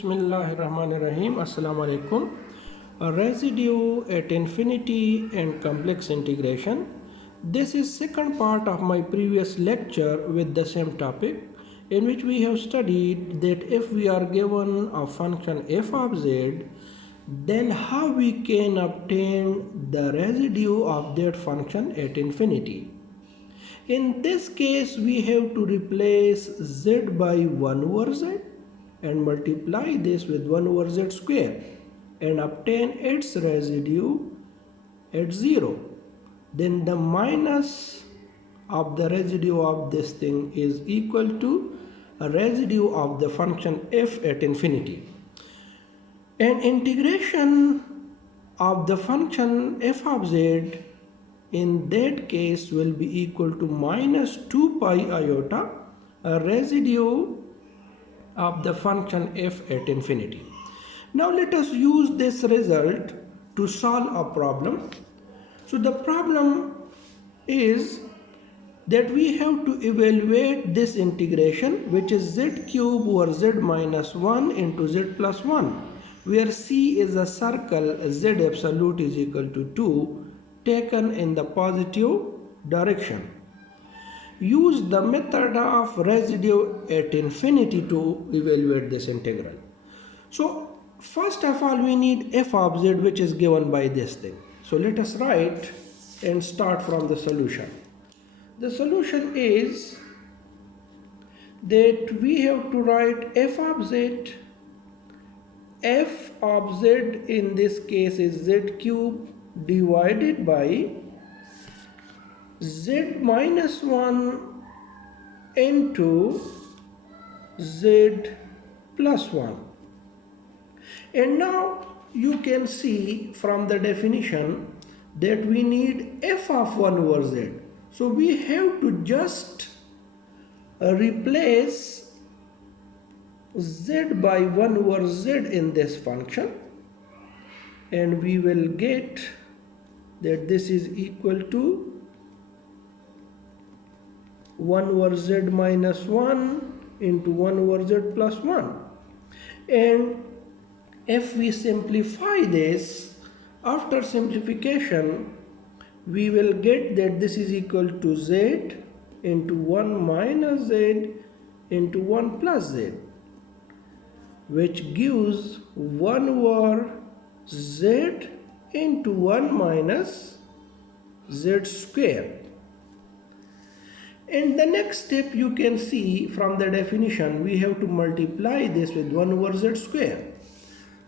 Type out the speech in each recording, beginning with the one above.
Bismillahirrahmanirrahim. Assalamu alaikum. A residue at infinity and complex integration. This is second part of my previous lecture with the same topic, in which we have studied that if we are given a function f of z, then how we can obtain the residue of that function at infinity. In this case, we have to replace z by 1 over z and multiply this with 1 over z square and obtain its residue at 0. Then the minus of the residue of this thing is equal to a residue of the function f at infinity. And integration of the function f of z in that case will be equal to minus 2 pi iota, a residue of the function f at infinity. Now let us use this result to solve a problem. So the problem is that we have to evaluate this integration, which is z cube over z minus 1 into z plus 1, where c is a circle, z absolute is equal to 2, taken in the positive direction. Use the method of residue at infinity to evaluate this integral. So first of all, we need f of z, which is given by this thing. So let us write and start from the solution. The solution is that we have to write f of z. F of z in this case is z cube divided by z minus 1 into z plus 1. And now you can see from the definition that we need f of 1 over z. So we have to just replace z by 1 over z in this function, and we will get that this is equal to 1 over z minus 1 into 1 over z plus 1. And if we simplify this, after simplification, we will get that this is equal to z into 1 minus z into 1 plus z, which gives 1 over z into 1 minus z square. And the next step, you can see from the definition, we have to multiply this with 1 over z square.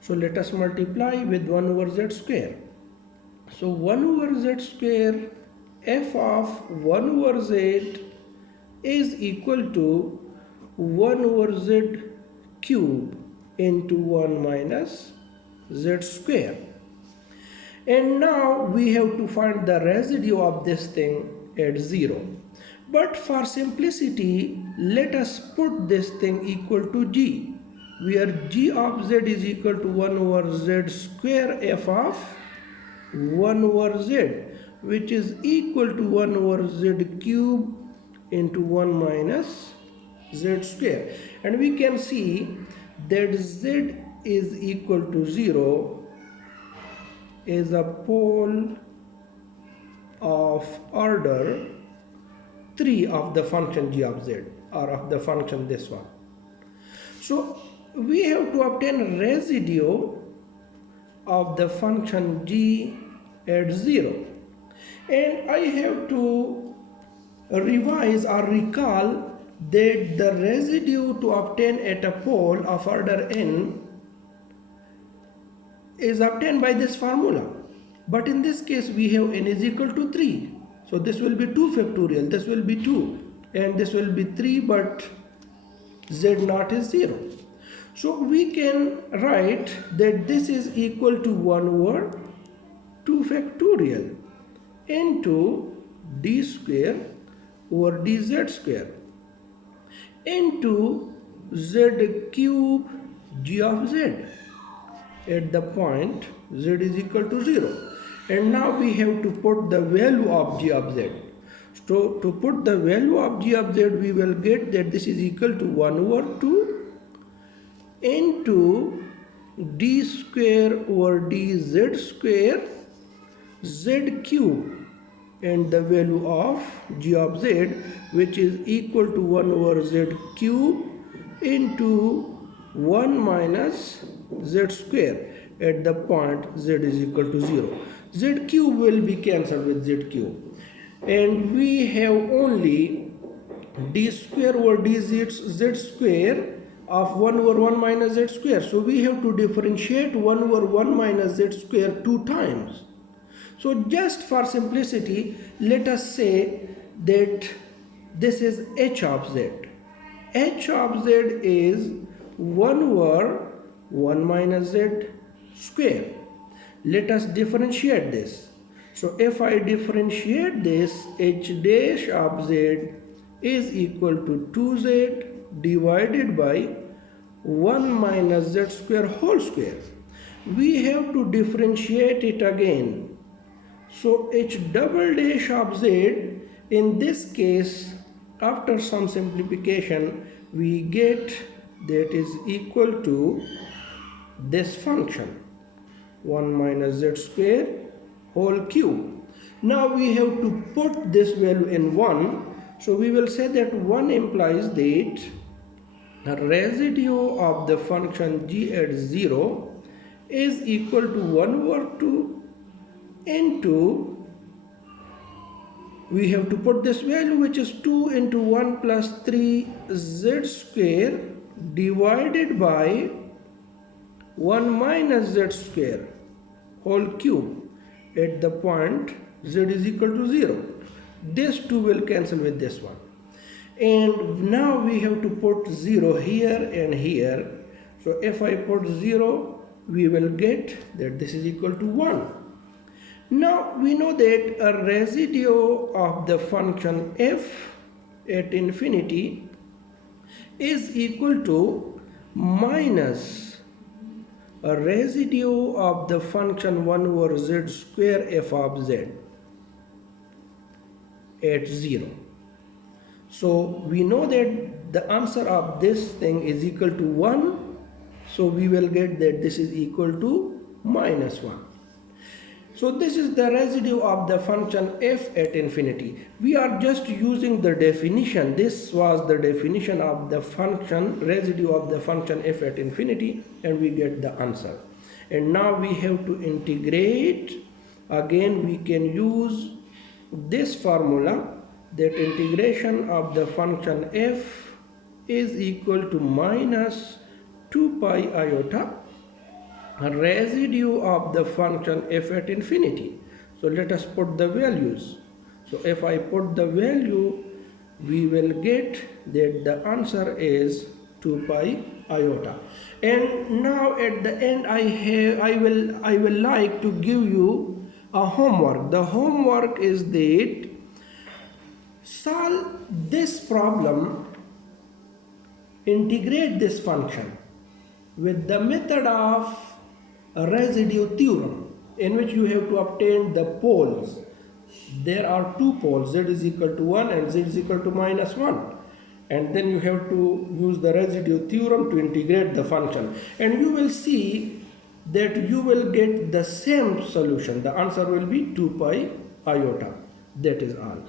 So let us multiply with 1 over z square. So 1 over z square f of 1 over z is equal to 1 over z cube into 1 minus z square. And now we have to find the residue of this thing at 0. But for simplicity, let us put this thing equal to g, where g of z is equal to 1 over z square f of 1 over z, which is equal to 1 over z cube into 1 minus z square. And we can see that z is equal to 0 is a pole of order 3 of the function g of z, or of the function this one. So we have to obtain residue of the function g at 0. And I have to revise or recall that the residue to obtain at a pole of order n is obtained by this formula. But in this case, we have n is equal to 3. So this will be 2 factorial, this will be 2, and this will be 3, but z naught is 0. So we can write that this is equal to 1 over 2 factorial into d square over dz square into z cube g of z at the point z is equal to 0. And now we have to put the value of g of z. So to put the value of g of z, we will get that this is equal to 1 over 2 into d square over dz square z cube and the value of g of z, which is equal to 1 over z cube into 1 minus z square at the point z is equal to 0. Z cube will be cancelled with z cube and we have only d square over dz square of 1 over 1 minus z square. So we have to differentiate 1 over 1 minus z square 2 times. So just for simplicity, let us say that this is h of z. H of z is 1 over 1 minus z square. Let us differentiate this. So if I differentiate this, h dash of z is equal to 2z divided by 1 minus z square whole square. We have to differentiate it again. So h double dash of z, in this case, after some simplification, we get that is equal to this function 1 minus z square whole cube. Now we have to put this value in 1. So we will say that 1 implies that the residue of the function g at 0 is equal to 1 over 2 into, we have to put this value, which is 2 into 1 plus 3 z square divided by 1 minus z square whole cube at the point z is equal to 0. This 2 will cancel with this one. And now we have to put 0 here and here. So if I put 0, we will get that this is equal to 1. Now we know that a residue of the function f at infinity is equal to minus a residue of the function 1 over z square f of z at 0. So we know that the answer of this thing is equal to 1. So we will get that this is equal to minus 1. So this is the residue of the function f at infinity. We are just using the definition. This was the definition of the function, residue of the function f at infinity, and we get the answer. And now we have to integrate. Again, we can use this formula, that integration of the function f is equal to minus 2 pi iota residue of the function f at infinity. So let us put the values. So if I put the value, we will get that the answer is 2 pi iota. And now at the end, I will like to give you a homework. The homework is that solve this problem, integrate this function with the method of a residue theorem, in which you have to obtain the poles. There are 2 poles, z is equal to 1 and z is equal to minus 1. And then you have to use the residue theorem to integrate the function. And you will see that you will get the same solution. The answer will be 2 pi iota. That is all.